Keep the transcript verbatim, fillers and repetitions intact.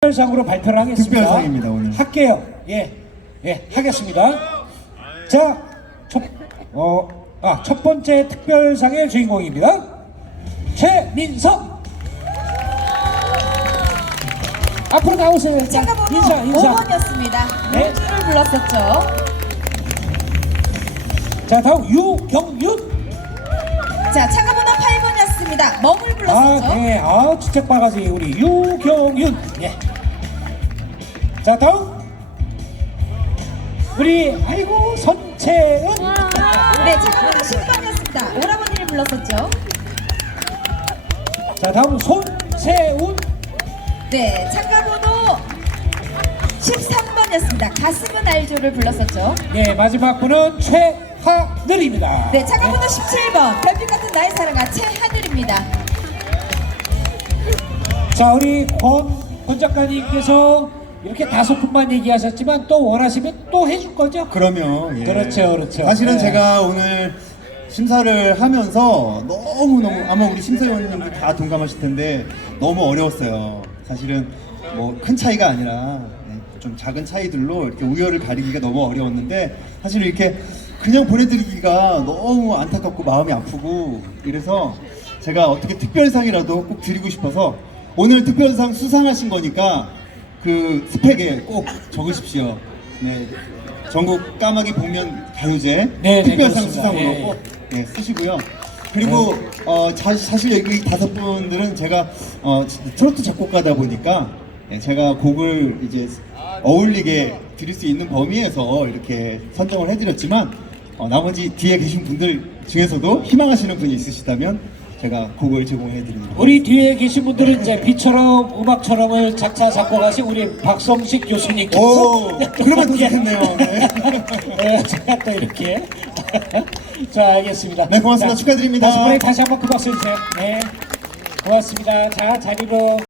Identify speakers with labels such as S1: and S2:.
S1: 특별상으로 발표를 하겠습니다.
S2: 특별상입니다, 오늘.
S1: 할게요. 예, 예, 하겠습니다. 자, 첫, 어, 아, 첫 번째 특별상의 주인공입니다. 최민석. 앞으로 나오세요. 자,
S3: 참가번호
S1: 인사, 인사.
S3: 오 번이었습니다.
S1: 네.
S3: 용주를 불렀었죠.
S1: 자, 다음 유경윤.
S3: 자, 참가번호 팔 번이었습니다. 멍을
S1: 아,
S3: 불렀었죠.
S1: 네. 아, 주책 바가지 우리 유경윤. 예. 자, 다음 우리 아이고 선채은.
S3: 네, 참가번호 십 번이었습니다. 오라버니를 불렀었죠.
S1: 자, 다음 손채운.
S3: 네, 참가번호 십삼 번이었습니다. 가슴은 알죠를 불렀었죠.
S1: 예, 마지막 분은 최하늘입니다.
S3: 네, 참가번호 십칠 번 별빛 같은 나의 사랑아 최하늘입니다.
S1: 자, 우리 권, 권 작가님께서 이렇게 다섯 분만 얘기하셨지만 또 원하시면 또 해줄 거죠?
S2: 그러면 예.
S1: 그렇죠, 그렇죠.
S2: 사실은
S1: 네.
S2: 제가 오늘 심사를 하면서 너무너무 아마 우리 심사위원님들 다 동감하실 텐데 너무 어려웠어요. 사실은 뭐 큰 차이가 아니라 네, 좀 작은 차이들로 이렇게 우열을 가리기가 너무 어려웠는데 사실 이렇게 그냥 보내드리기가 너무 안타깝고 마음이 아프고 이래서 제가 어떻게 특별상이라도 꼭 드리고 싶어서 오늘 특별상 수상하신 거니까 그 스펙에 꼭 적으십시오. 네, 전국 까마귀 복면 가요제
S1: 네, 네,
S2: 특별상
S1: 그렇습니다.
S2: 수상으로
S1: 예, 예.
S2: 꼭 네, 쓰시고요. 그리고 어, 자, 사실 여기 다섯 분들은 제가 어, 트로트 작곡가다 보니까 예, 제가 곡을 이제 어울리게 드릴 수 있는 범위에서 이렇게 선정을 해드렸지만 어, 나머지 뒤에 계신 분들 중에서도 희망하시는 분이 있으시다면 제가 곡을 제공해드립니다.
S1: 우리 뒤에 계신 분들은 이제 비처럼 음악처럼을 작사 작곡하신 우리 박성식 교수님께서
S2: 오, 그러면 더 좋겠네요. 네.
S1: 네, 제가 또 이렇게 자, 알겠습니다.
S2: 네, 고맙습니다.
S1: 자,
S2: 축하드립니다.
S1: 다시 한번 다시 한번 그 박수 주세요. 네, 고맙습니다. 자, 자리로.